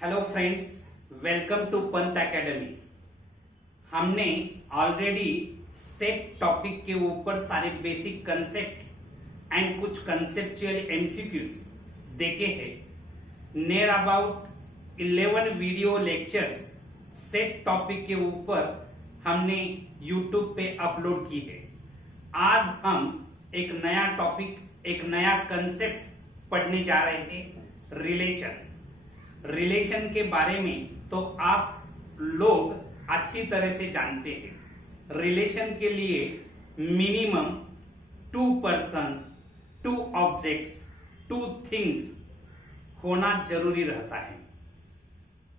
Hello friends, welcome to Pant academy. हमने already set topic के ऊपर सारे बेसिक कंसेप्ट एंड कुछ कंसेप्चुअल एमसीक्यूज देखे हैं। Near about 11 video lectures set topic के ऊपर हमने यूट्यूब पे अपलोड की है। आज हम एक नया टॉपिक, एक नया कंसेप्ट पढ़ने जा रहे हैं, रिलेशन के बारे में तो आप लोग अच्छी तरह से जानते हैं। रिलेशन के लिए मिनिमम 2 पर्सन्स, 2 ऑब्जेक्ट्स, 2 थिंग्स होना जरूरी रहता है।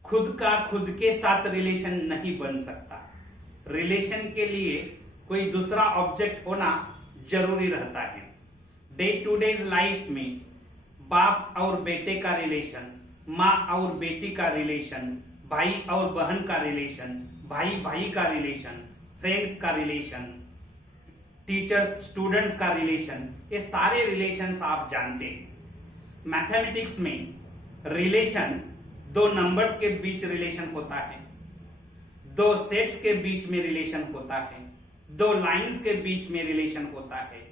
खुद का खुद के साथ रिलेशन नहीं बन सकता। रिलेशन के लिए कोई दूसरा ऑब्जेक्ट होना जरूरी रहता है। डे टू डे लाइफ में बाप और बेटे का रिलेशन, माँ और बेटी का रिलेशन, भाई और बहन का रिलेशन, भाई भाई का रिलेशन, फ्रेंड्स का रिलेशन, टीचर्स स्टूडेंट्स का रिलेशन, ये सारे रिलेशंस आप जानते हैं। मैथमेटिक्स में रिलेशन 2 नंबर्स के बीच रिलेशन होता है, 2 सेट्स के बीच में रिलेशन होता है, 2 लाइंस के बीच में रिलेशन होता है।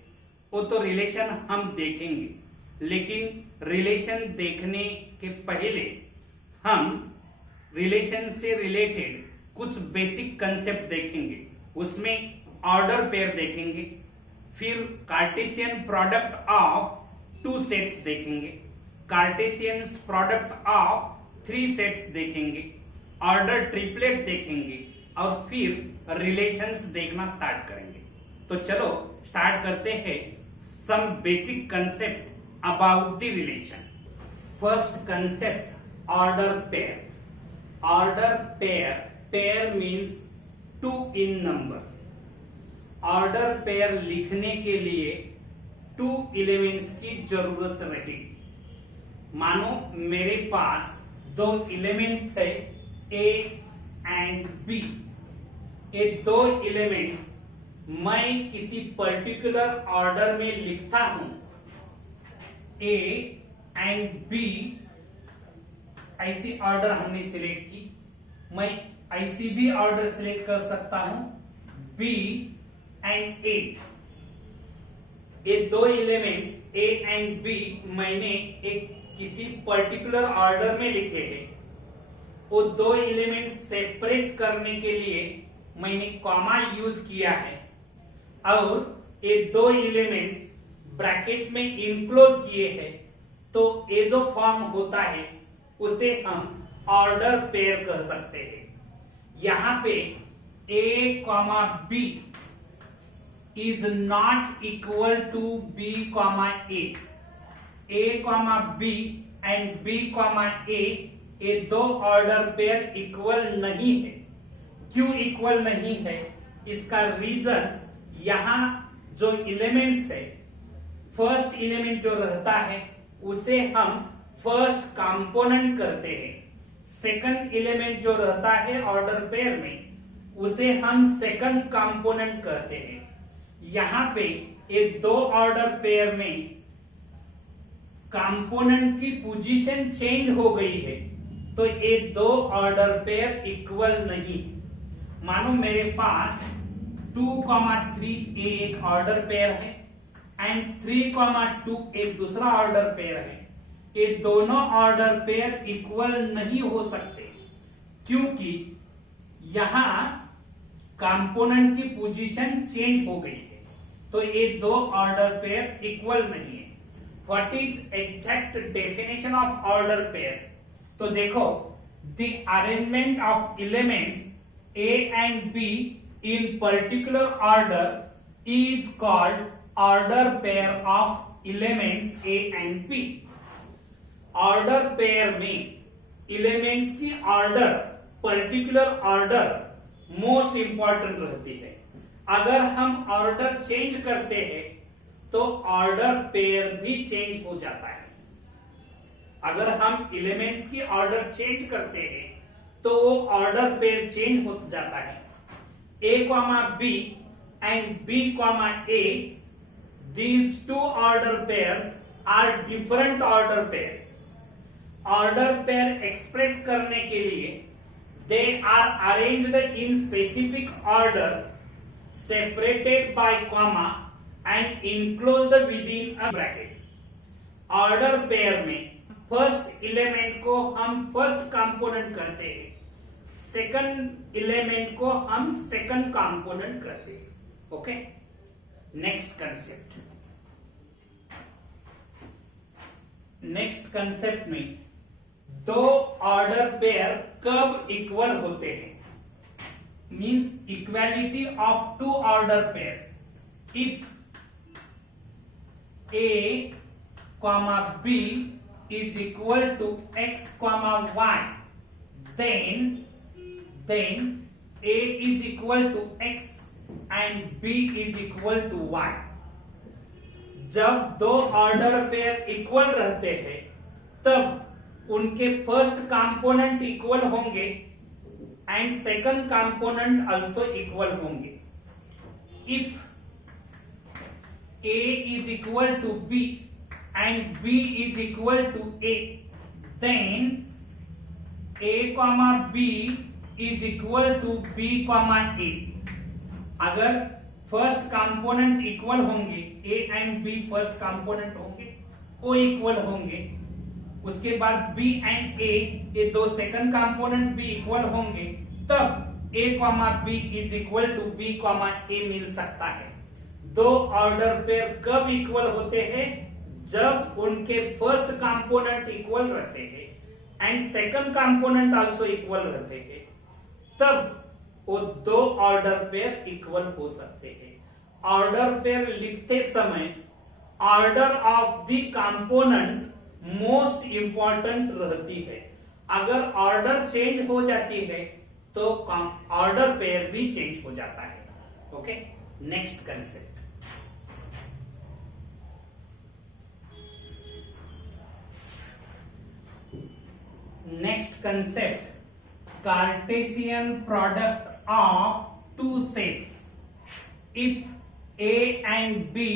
वो तो रिलेशन हम देखेंगे, लेकिन रिलेशन देखने के पहले हम रिलेशन से रिलेटेड कुछ बेसिक कंसेप्ट देखेंगे। उसमें ऑर्डर पेयर देखेंगे, फिर कार्टेशियन प्रोडक्ट ऑफ 2 सेट्स देखेंगे, कार्टेशियन प्रोडक्ट ऑफ 3 सेट्स देखेंगे, ऑर्डर ट्रिपलेट देखेंगे और फिर रिलेशंस देखना स्टार्ट करेंगे। तो चलो स्टार्ट करते हैं some basic concept about the relation. First concept, order pair. Order pair means 2 in number. Order pair लिखने के लिए 2 elements की जरूरत रहेगी। मानो मेरे पास 2 elements है A and B। ये 2 elements मैं किसी पर्टिकुलर ऑर्डर में लिखता हूं। A एंड B ऐसी ऑर्डर हमने सिलेक्ट की। मैं ऐसी भी ऑर्डर सिलेक्ट कर सकता हूं, B एंड A। ये 2 एलिमेंट्स A एंड B मैंने एक किसी पर्टिकुलर ऑर्डर में लिखे हैं। वो 2 एलिमेंट्स सेपरेट करने के लिए मैंने कॉमा यूज किया है और ये 2 एलिमेंट्स ब्रैकेट में इनक्लोज किए हैं। तो ये जो फॉर्म होता है उसे हम ऑर्डर पेयर कह सकते हैं। यहां पे A, B is not equal to B, A। A, B and B, A ये 2 ऑर्डर पेयर इक्वल नहीं है। क्यों इक्वल नहीं है? इसका रीजन यहां जो एलिमेंट्स है, फर्स्ट एलिमेंट जो रहता है उसे हम फर्स्ट कंपोनेंट करते हैं। सेकंड एलिमेंट जो रहता है ऑर्डर पेयर में उसे हम सेकंड कंपोनेंट करते हैं। यहां पे ये 2 ऑर्डर पेयर में कंपोनेंट की पोजीशन चेंज हो गई है, तो ये 2 ऑर्डर पेयर इक्वल नहीं। मानो मेरे पास 2, 3 एक ऑर्डर पेयर है एंड 3, 2 एक दूसरा ऑर्डर पेयर है। ये दोनों ऑर्डर पेयर इक्वल नहीं हो सकते क्योंकि यहां कंपोनेंट की पोजीशन चेंज हो गई है। तो ये 2 ऑर्डर पेयर इक्वल नहीं है। What is exact definition of order pair? तो देखो, the arrangement of elements A and B in particular order is called order pair of elements A and B। Order pair में elements की order, particular order most important रहती है। अगर हम order change करते हैं तो ऑर्डर पेयर भी चेंज हो जाता है। अगर हम एलिमेंट्स की ऑर्डर चेंज करते हैं तो वो ऑर्डर पेयर चेंज हो जाता है। A, B and B, A, these 2 order pairs are different order pairs। Order pair express करने के लिए they are arranged in specific order separated by comma and enclosed within a bracket. Order pair में first element को हम first component करते हैं, second element को हम सेकंड कंपोनेंट करते हैं। ओके, नेक्स्ट कंसेप्ट में दो ऑर्डर पेयर कब इक्वल होते हैं? Means equality of two order pairs if A, B is equal to X, Y, then A is equal to X and B is equal to Y। जब दो order pair equal रहते हैं तब उनके first component equal होंगे and second component also equal होंगे। If A is equal to B and B is equal to A, then A, B is equal to B, A। अगर first component equal होंगे, A and B first component होंगे, वो equal होंगे, उसके बाद B and A ये दो second component भी इक्वल होंगे, तब A, B is equal to B, A मिल सकता है। दो ऑर्डर पेयर कब इक्वल होते हैं? जब उनके फर्स्ट कंपोनेंट इक्वल रहते हैं and second component also equal रहते हैं, तब वो दो ऑर्डर पेयर इक्वल हो सकते हैं। ऑर्डर पेयर लिखते समय order of the component most important रहती है। अगर ऑर्डर चेंज हो जाती है तो ऑर्डर पेयर भी चेंज हो जाता है। Okay, next concept. Next concept, Cartesian product of two sets. If A and B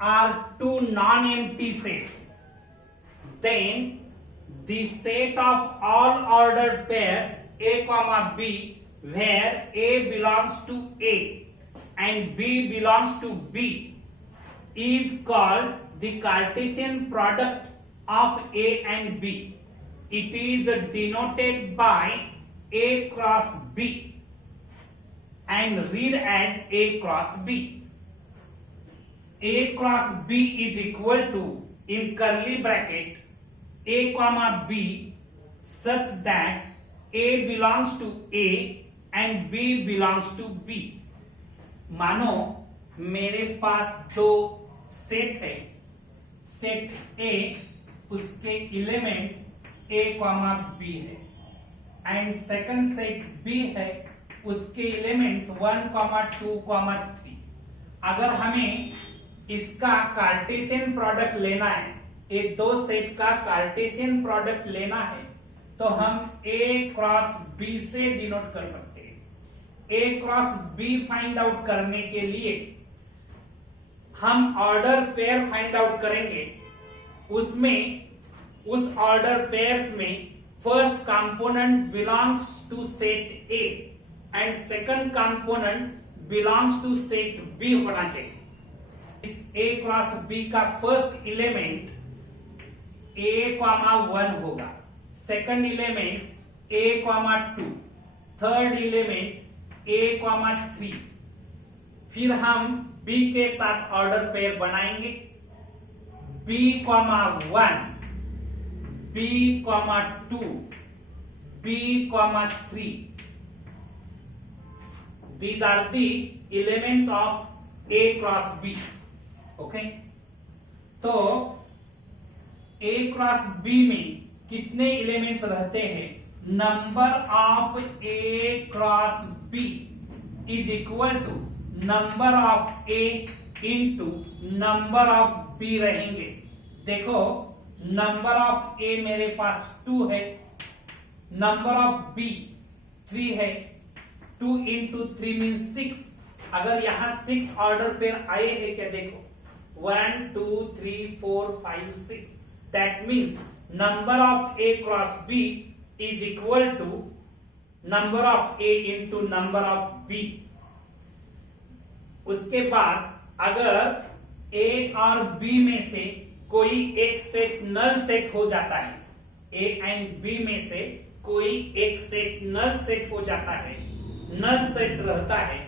are two non-empty sets, then the set of all ordered pairs A, B, where A belongs to A and B belongs to B, is called the Cartesian product of A and B. It is denoted by A cross B and read as A cross B. A cross B is equal to, in curly bracket, A, B such that A belongs to A and B belongs to B. मानो मेरे पास दो set है, set A उसके elements A, B है and second set B है, उसके elements 1, 2, 3। अगर हमें इसका कार्टेशियन प्रोडक्ट लेना है, ये दो सेट का कार्टेशियन प्रोडक्ट लेना है, तो हम A क्रॉस B से डिनोट कर सकते हैं। A cross B find out करने के लिए हम ऑर्डर पेयर फाइंड आउट करेंगे। उसमें उस ऑर्डर पेयर्स में first component belongs to set A and second component belongs to set B होना चाहिए। इस A क्रॉस B का फर्स्ट एलिमेंट A, 1 होगा, second element A, 2, third element A, 3। फिर हम B के साथ ऑर्डर पेयर बनाएंगे, B, 1, B, 2, B, 3। These are the elements of A cross B. Okay? तो A cross B में कितने एलिमेंट्स रहते हैं? Number of A cross B is equal to number of A into number of B रहेंगे। देखो, number of A मेरे पास 2 है, number of B 3 है, 2 into 3 means 6। अगर यहां 6 ऑर्डर पेयर आए हैं क्या? देखो 1, 2, 3, 4, 5, 6। That means number of A cross B is equal to number of A into number of B. उसके बाद अगर ए और बी में से कोई एक सेट नल सेट हो जाता है, ए एंड बी में से कोई एक सेट नल सेट हो जाता है, नल सेट रहता है,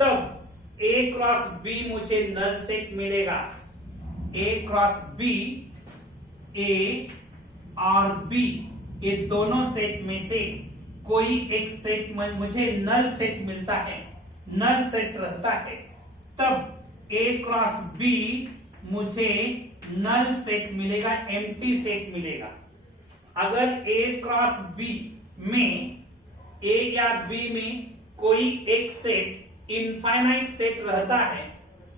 तब ए क्रॉस बी मुझे नल सेट मिलेगा। ए क्रॉस बी, ए और बी ये दोनों सेट में से कोई एक सेट में मुझे नल सेट मिलता है, नल सेट रहता है, तब ए क्रॉस बी मुझे नल सेट मिलेगा, एम्प्टी सेट मिलेगा। अगर ए क्रॉस बी में, ए या बी में कोई एक सेट इनफाइनाइट सेट रहता है,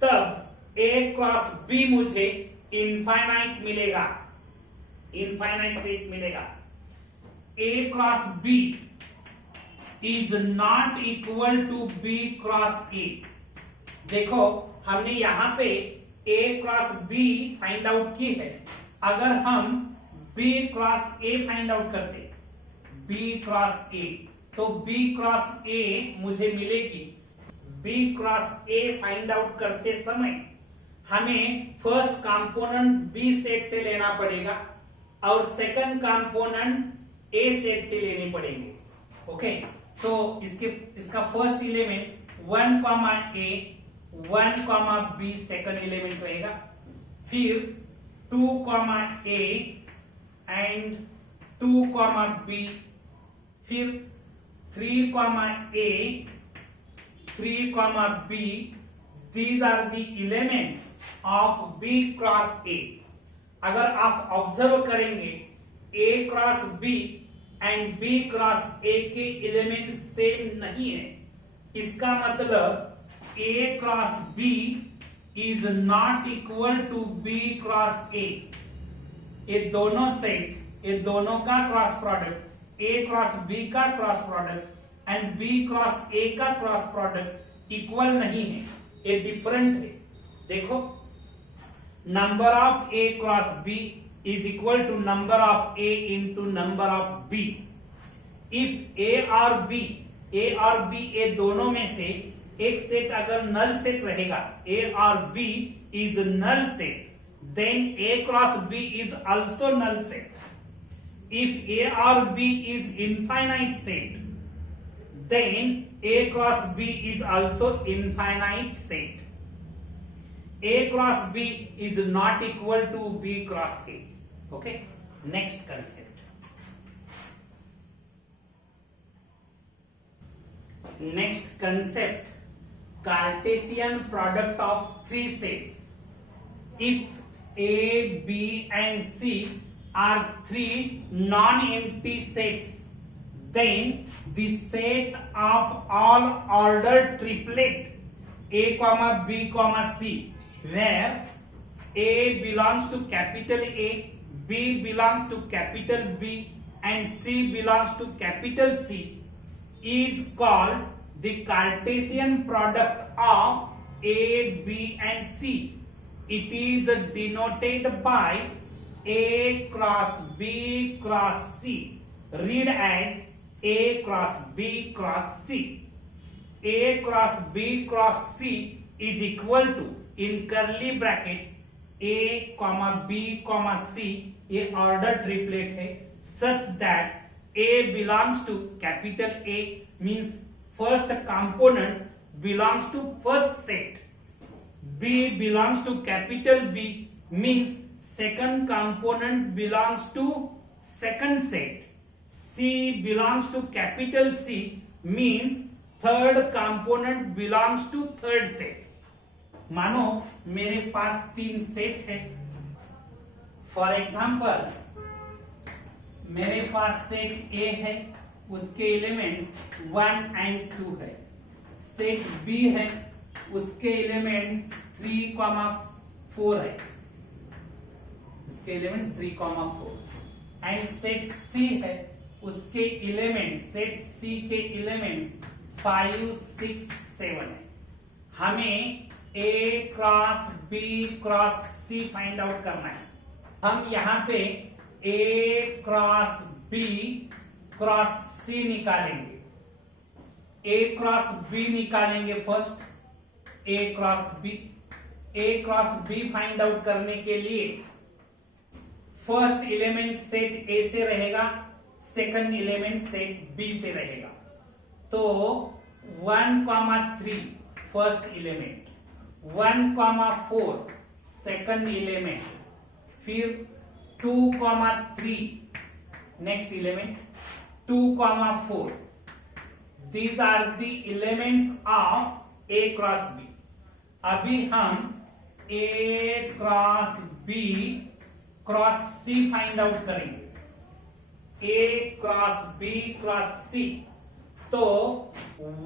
तब ए क्रॉस बी मुझे इनफाइनाइट मिलेगा, इनफाइनाइट सेट मिलेगा। A cross B is not equal to B cross A. देखो हमने यहां पे A cross B find out की है। अगर हम B cross A find out करते, बी क्रॉस ए, तो बी क्रॉस ए मुझे मिलेगी। B cross A find out करते समय हमें फर्स्ट कंपोनेंट बी सेट से लेना पड़ेगा और सेकंड कंपोनेंट ए सेट से लेने पड़ेंगे। ओके, तो इसका first element 1 comma A, 1 comma B second element रहेगा, फिर 2 comma A and 2 comma B, फिर 3 comma A, 3 comma B. These are the elements of B cross A. अगर आप ऑब्जर्व करेंगे A cross B and B cross A के element same नहीं है, इसका मतलब A cross B is not equal to B cross A. ये दोनों सेट, ये दोनों का cross product, A cross B का cross product and B cross A का क्रॉस प्रोडक्ट इक्वल नहीं है, ये डिफरेंट है। देखो, number of A cross B is equal to number of A into number of B. If A और B, A और B ये दोनों में से एक सेट अगर नल सेट रहेगा, A और B is null set, then A cross B is also null set. If A और B is infinite set, then A cross B is also infinite set. A cross B is not equal to B cross A. Okay, next concept. Next concept, Cartesian product of three sets. If A, B and C are three non-empty sets, then the set of all ordered triplet A comma B comma C, where A belongs to capital A, B belongs to capital B and C belongs to capital C, is called the Cartesian product of A, B and C. It is denoted by A cross B cross C. Read as A cross B cross C. A cross B cross C is equal to, in curly bracket, A comma B comma C, ये order triplet है, such that A belongs to capital A means first component belongs to first set, B belongs to capital B means second component belongs to second set, C belongs to capital C means third component belongs to third set. मानो मेरे पास 3 set है। For example, मेरे पास set ए है, उसके elements 1 and 2 है। Set B है, उसके elements 3,4 है, उसके एलिमेंट्स 3,4 एंड सेट सी है, उसके एलिमेंट्स, सेट सी के एलिमेंट्स 5, 6, 7 है। हमें A cross B cross C find out करना है। हम यहाँ पे ए क्रॉस बी क्रॉस सी निकालेंगे। ए क्रॉस बी निकालेंगे फर्स्ट, ए क्रॉस बी। ए क्रॉस बी फाइंड आउट करने के लिए फर्स्ट एलिमेंट सेट ए से रहेगा, सेकंड एलिमेंट सेट बी से रहेगा। तो 1,3 फर्स्ट एलिमेंट, 1,4 सेकंड एलिमेंट, फिर 2,3 next element, 2,4। These are the elements of A cross B. अभी हम A cross B cross C find out करेंगे। A cross B cross C, तो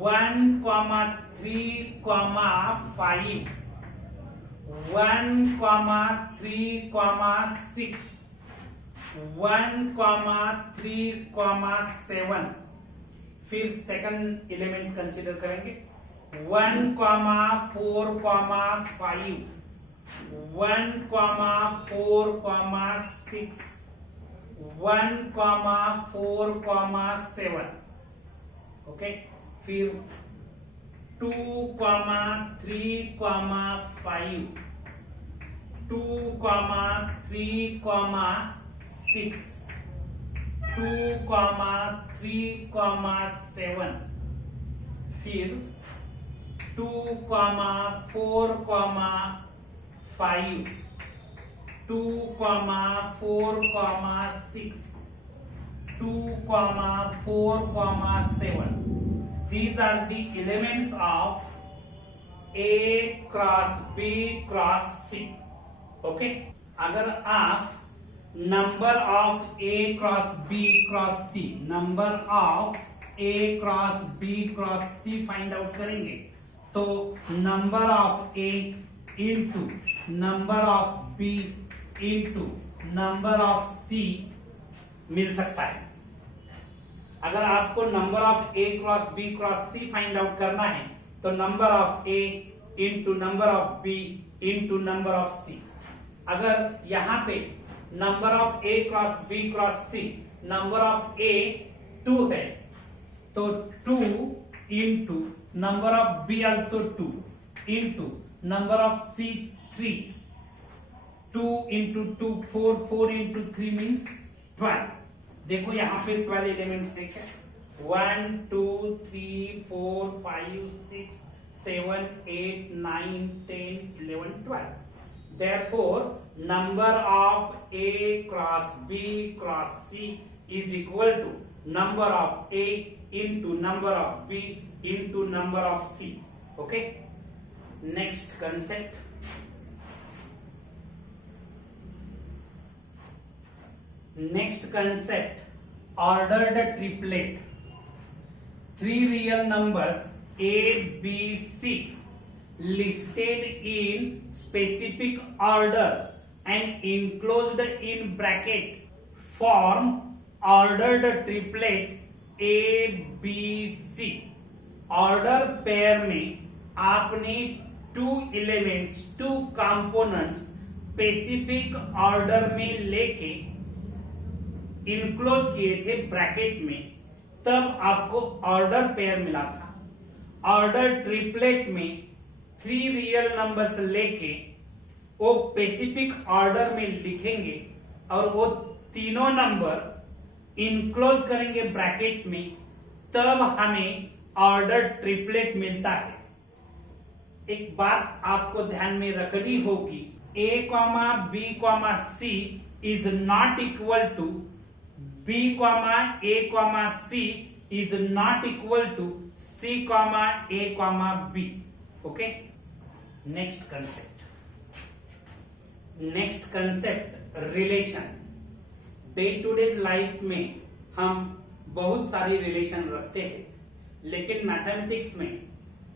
1,3,5, 1,3,6, 1,3,7। फिर सेकंड एलिमेंट्स कंसीडर करेंगे, 1,4,5, 1,4,6, 1,4,7। ओके, फिर 2,3,5, 2,3,6, 2,3,7। फिर 2,4,5, 2,4,6, 2,4,7. These are the elements of A cross B cross C. Okay? अगर आप number of A cross B cross C, number of A cross B cross C find out करेंगे, तो number of A into number of B into number of C मिल सकता है। अगर आपको number of A cross B cross C find out करना है, तो number of A into number of B into number of C. अगर यहां पे number of A cross B cross C, number of A 2 है, तो 2 into number of B also 2 into number of C 3, 2 into 2 4, 4 into 3 means 12। देखो यहां पे 12 elements देखे, 1 2 3 4 5 6 7 8 9 10 11 12। Therefore, number of A cross B cross C is equal to number of A into number of B into number of C. Okay? Next concept. Next concept, ordered triplet. 3 real numbers A, B, C listed in specific order and enclosed in bracket form ordered triplet A, B, C. Order pair में आपने 2 elements, 2 components specific order में लेके enclose किए थे bracket में, तब आपको order pair मिला था। ऑर्डर ट्रिपलेट में 3 रियल नंबर्स लेके वो स्पेसिफिक ऑर्डर में लिखेंगे और वो तीनों नंबर इनक्लोज करेंगे ब्रैकेट में, तब हमें ऑर्डर ट्रिपलेट मिलता है। एक बात आपको ध्यान में रखनी होगी, A, B, C is not equal to B, A, C is not equal to C, A, B. Okay? Next concept, relation. Day to day life में हम बहुत सारी रिलेशन रखते हैं, लेकिन मैथमेटिक्स में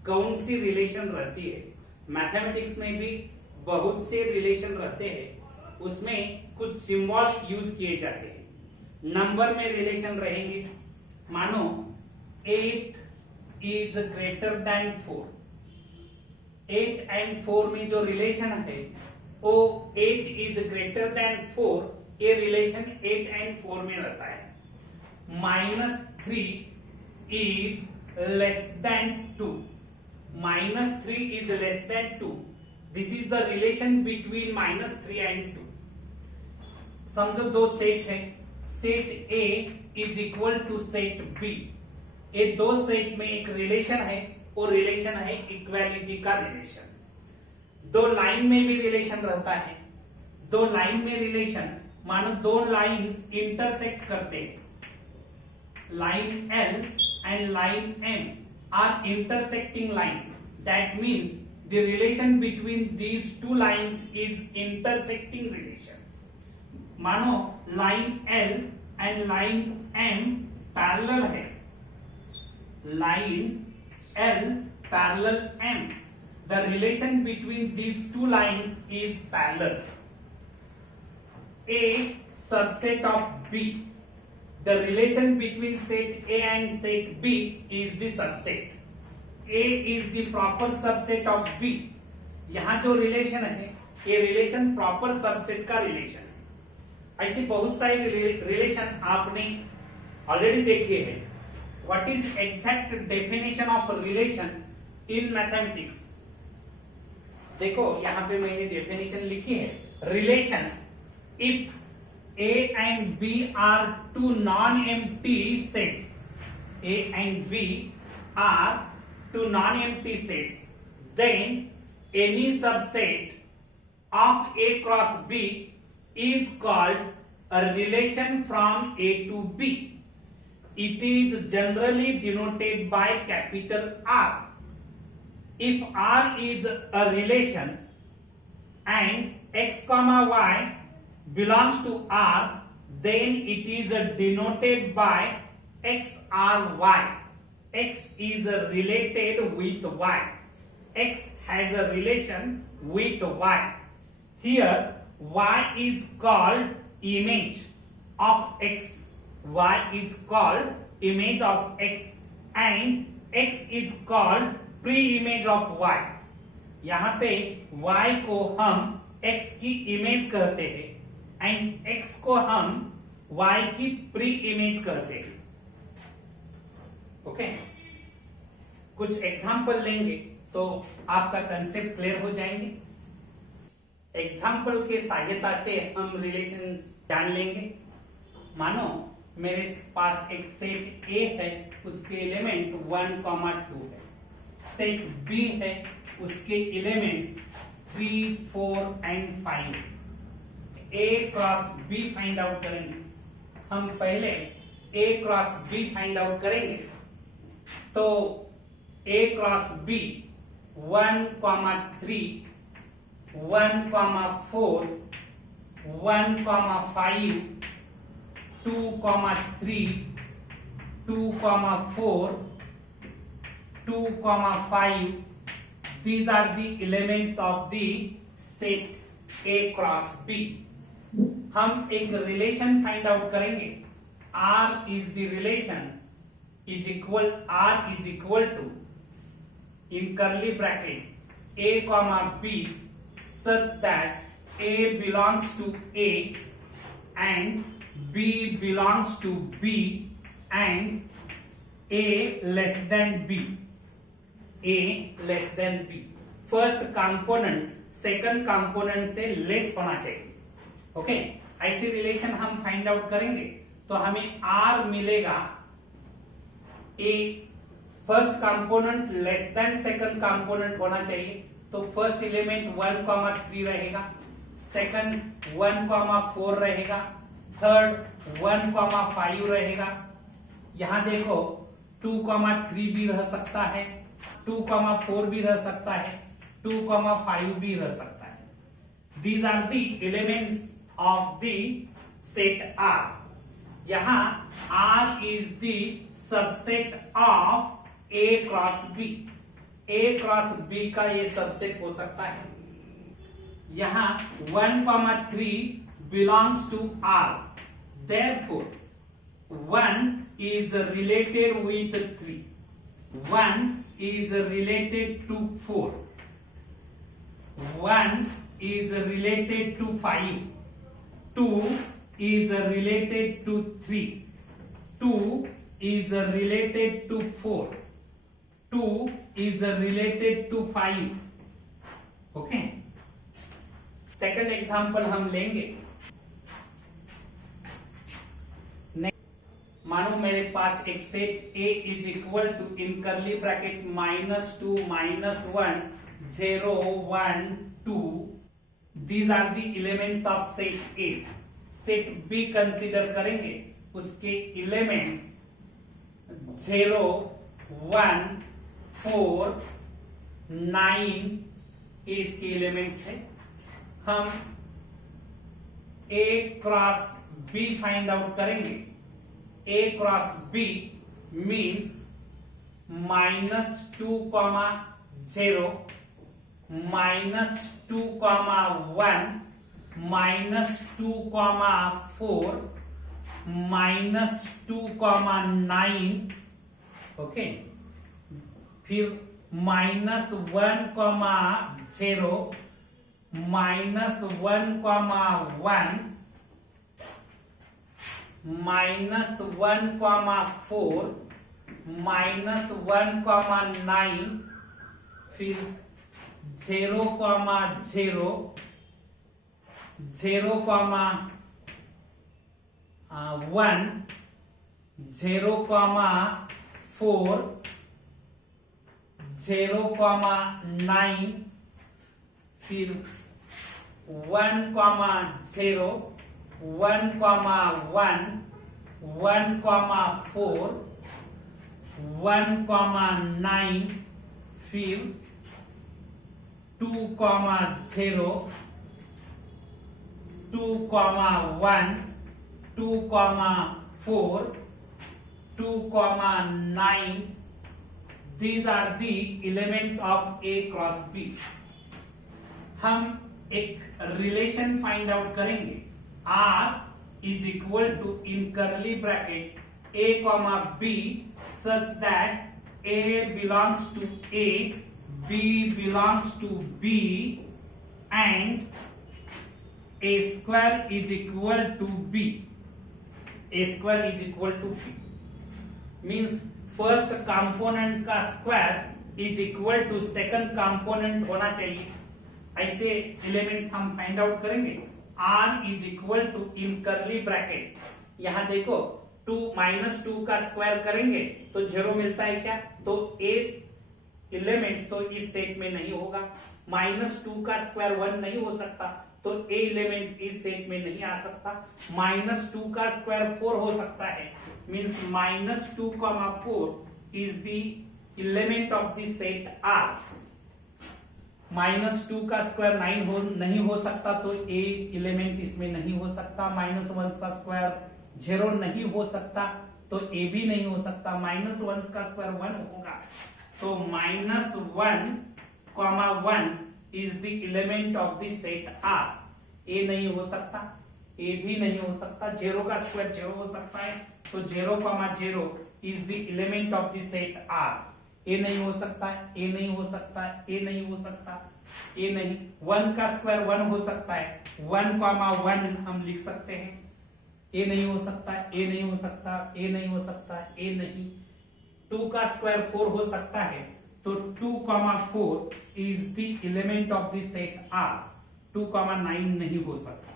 कौन सी रिलेशन रहती है? मैथमेटिक्स में भी बहुत से रिलेशन रहते हैं, उसमें कुछ सिंबल यूज किए जाते हैं। नंबर में रिलेशन रहेंगे, मानो 8 इज ग्रेटर देन 4। 8 एंड 4 में जो रिलेशन है वो 8 इज ग्रेटर देन 4 ये रिलेशन 8 एंड 4 में रहता है. -3 is less than 2. -3 is less than 2. This is the relation between -3 and 2. समझो दो सेट है, set A is equal to set B. ये दो सेट में एक रिलेशन है, वो रिलेशन है इक्वालिटी का रिलेशन. दो लाइन में भी रिलेशन रहता है. दो लाइन में रिलेशन मानो दो लाइंस इंटरसेक्ट करते हैं. Line L and line M are intersecting line. That means the relation between these two lines is intersecting relation. मानो line L and line M parallel है. Line L parallel M. The relation between these two lines is parallel. A subset of B. The relation between set A and set B is the subset. A is the proper subset of B. यहाँ जो relation है ये relation proper subset का relation है. ऐसी बहुत सारी relation आपने ऑलरेडी देखी है. What is exact definition of relation in mathematics? देखो यहाँ पे मैंने डेफिनेशन लिखी है. Relation if A and B are two non-empty sets. A and B are two non-empty sets. Then any subset of A cross B is called a relation from A to B. It is generally denoted by capital R. If R is a relation and X comma Y belongs to R, then it is denoted by XRY. X is related with Y. X has a relation with Y. Here Y is called image of X. Y is called image of X and X is called pre-image of Y. यहाँ पे Y को हम X की image कहते हैं and X को हम Y की प्री इमेज कहते हैं. ओके, कुछ एग्जाम्पल लेंगे तो आपका कंसेप्ट क्लियर हो जाएंगे. एग्जाम्पल के सहायता से हम रिलेशन जान लेंगे. मानो मेरे पास एक सेट A है, उसके एलिमेंट 1, 2 है. सेट B है, उसके elements 3, 4 and 5. A cross B find out करेंगे. हम पहले A cross B find out करेंगे. तो A cross B 1, 3, 1, 4, 1, 5, 2, 3, 2, 4, 2, 5. These are the elements of the set A cross B. हम एक रिलेशन फाइंड आउट करेंगे. R is the relation is equal to in curly bracket A comma B such that A belongs to A and B belongs to B and A less than B. A less than B. First component second component से less होना चाहिए. Okay, ऐसी relation हम find out करेंगे तो हमें R मिलेगा. A first component less than second component होना चाहिए. तो फर्स्ट एलिमेंट 1, 3 रहेगा, सेकंड 1, 4 रहेगा, थर्ड 1, 5 रहेगा. यहां देखो 2, 3 भी रह सकता है, 2, 4 भी रह सकता है, 2, 5 भी रह सकता है. These are the elements of the set R. यहाँ R is the subset of A cross B. A cross B का ये सबसेट हो सकता है. यहाँ 1, 3 belongs to R. Therefore, 1 is related with 3. 1 is related to 4. 1 is related to 5. 2 is related to 3, 2 is related to 4, 2 is related to 5. Okay, second example हम लेंगे। मानो मेरे पास एक set A is equal to in curly bracket -2 -1 0 1 2, these are the elements of set A। Set B consider करेंगे, उसके elements 0 1 4 9 इसके elements है। हम A cross B find out करेंगे। A cross B means -2, 0 -2, 1 -2, 4 -2, 9, okay. फिर -1, 0 -1, 1 -1, -4 -1, 9, फिर 0 0 0, 1 0, 4 0, 9, फिर 1 0 1 1 1 4 1 9, फिर 2 0 2 1 2 4 2 9, these are the elements of A cross B। हम एक रिलेशन फाइंड आउट करेंगे। R is equal to in curly bracket A comma B such that A belongs to A, B belongs to B, and A square is equal to B. A square is equal to B means first component का square is equal to second component होना चाहिए। ऐसे elements हम find out करेंगे। R is equal to in curly bracket, यहां देखो 2 -2 का square करेंगे तो 0 मिलता है क्या? तो A एलिमेंट्स तो इस सेट में नहीं होगा। -2 का स्क्वायर 1 नहीं हो सकता, तो A एलिमेंट इस सेट में नहीं आ सकता। -2 का स्क्वायर 4 हो सकता है, means -2, 4 is the element of the set R। -2 का स्क्वायर 9 नहीं हो सकता, तो A एलिमेंट इसमें नहीं हो सकता। -1 का स्क्वायर 0 नहीं हो सकता, तो A भी नहीं हो सकता। -1 का स्क्वायर 1 होगा, तो -1, 1 is the element of the set R। A नहीं हो सकता, A भी नहीं हो सकता। 0 का स्क्वायर 0 हो सकता है, तो 0, 0 is the element of the set R। A नहीं हो सकता है, A नहीं हो सकता है, A नहीं हो सकता, A नहीं। 1 का स्क्वायर 1 हो सकता है, 1, 1 हम लिख सकते हैं। A नहीं हो सकता है, A नहीं हो सकता, A नहीं हो सकता, A नहीं। 2 का स्क्वायर 4 हो सकता है, तो 2, 4 is the element of the set R। 2, 9 नहीं हो सकता।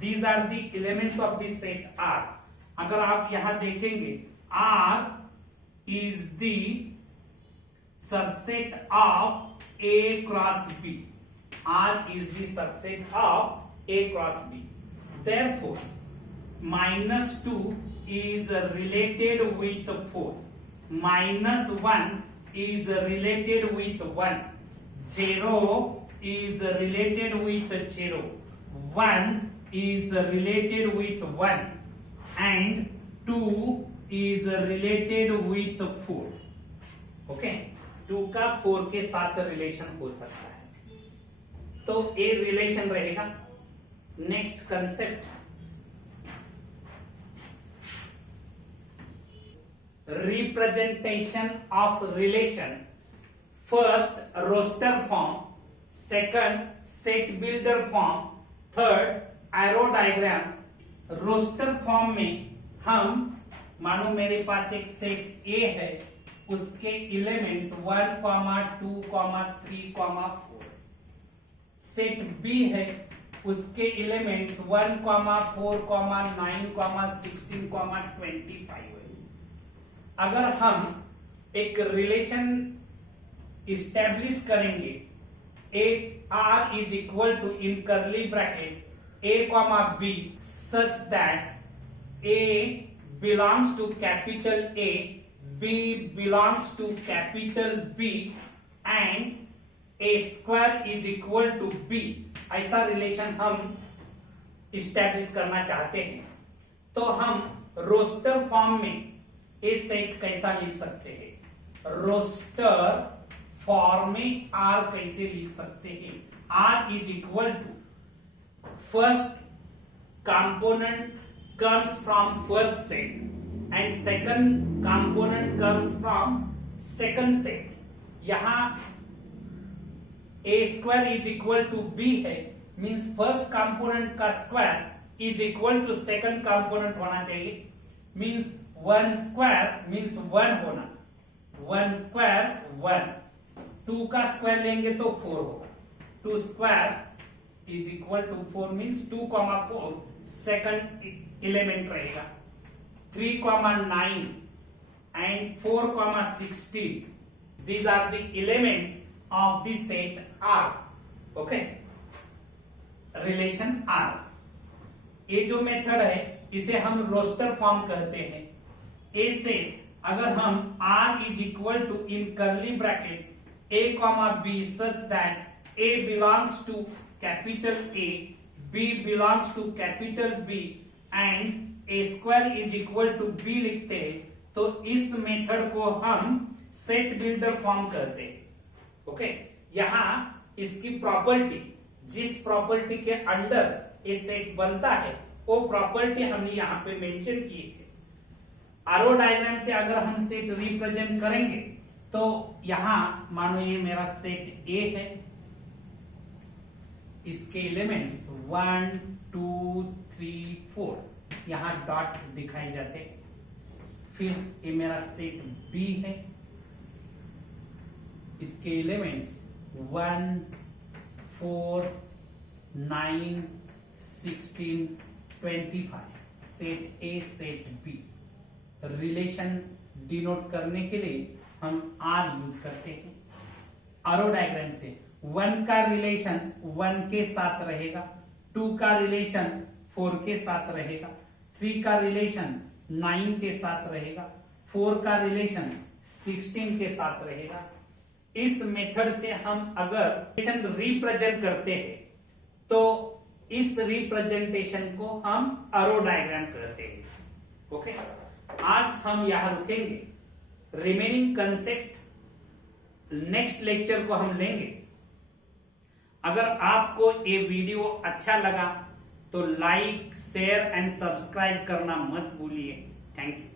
These are the elements of the set R। अगर आप यहां देखेंगे, R is the subset of A cross B। R is the subset of A cross B। Therefore, -2 is related with 4, -1 is related with 1, 0 is related with 0, 1 is related with 1, and 2 is related with 4। Okay, 2 का 4 के साथ relation हो सकता है, तो A relation रहेगा। Next concept, representation of relation. First roster form, second set builder form, third arrow diagram, roster form में हम मानो मेरे पास एक सेट ए है, उसके एलिमेंट्स 1, 2, 3, 4। सेट बी है, उसके एलिमेंट्स 1, 4, 9, 16, 25 है। अगर हम एक रिलेशन इस्टेब्लिश करेंगे, A R is equal to in curly bracket A comma B such that A belongs to capital A, B belongs to capital B and A square is equal to B, ऐसा relation हम establish करना चाहते हैं, तो हम roster form में ए set कैसा लिख सकते हैं? रोस्टर फॉर्म में आर कैसे लिख सकते हैं? R is equal to first component comes from first set and second component comes from second set. यहां a square is equal to b है, means first component का square is equal to second component होना चाहिए, means 1 square means 1 होना, 1 square 1, 2 का square लेंगे तो 4 होगा, 2 square is equal to 4 means 2, 4 second element रहेगा, 3, 9 and 4, 16. These are the elements of the set R. Okay? Relation R. ये जो मेथड है इसे हम रोस्टर फॉर्म कहते हैं। ए सेट अगर हम R is equal to in curly bracket A, B such that A belongs to capital A, B belongs to capital B and A square is equal to B लिखते हैं, तो इस method को हम सेट बिल्डर फॉर्म करते हैं। Okay, यहां इसकी प्रॉपर्टी, जिस प्रॉपर्टी के अंडर ये सेट बनता है वो प्रॉपर्टी हमने यहां पे मेंशन की है। आरो डायग्राम से अगर हम सेट रिप्रेजेंट करेंगे तो यहां मानो ये मेरा सेट ए है, इसके एलिमेंट्स 1, 2, 3, 4 यहां डॉट दिखाए जाते हैं। फिर ये मेरा सेट बी है, इसके elements 1, 4, 9, 16, 25, set A set B. Relation denote करने के लिए हम आर यूज करते हैं। आरो डायग्राम से 1 का रिलेशन 1 के साथ रहेगा, 2 का रिलेशन 4 के साथ रहेगा, 3 का रिलेशन 9 के साथ रहेगा, 4 का रिलेशन 16 के साथ रहेगा। इस मेथड से हम अगर रिलेशन रिप्रेजेंट करते हैं तो इस रिप्रेजेंटेशन को हम एरो डायग्राम कहते हैं। ओके, आज हम यहां रुकेंगे, रिमेनिंग कंसेप्ट नेक्स्ट लेक्चर को हम लेंगे। अगर आपको ये वीडियो अच्छा लगा तो लाइक, शेयर एंड सब्सक्राइब करना मत भूलिए। Thank you.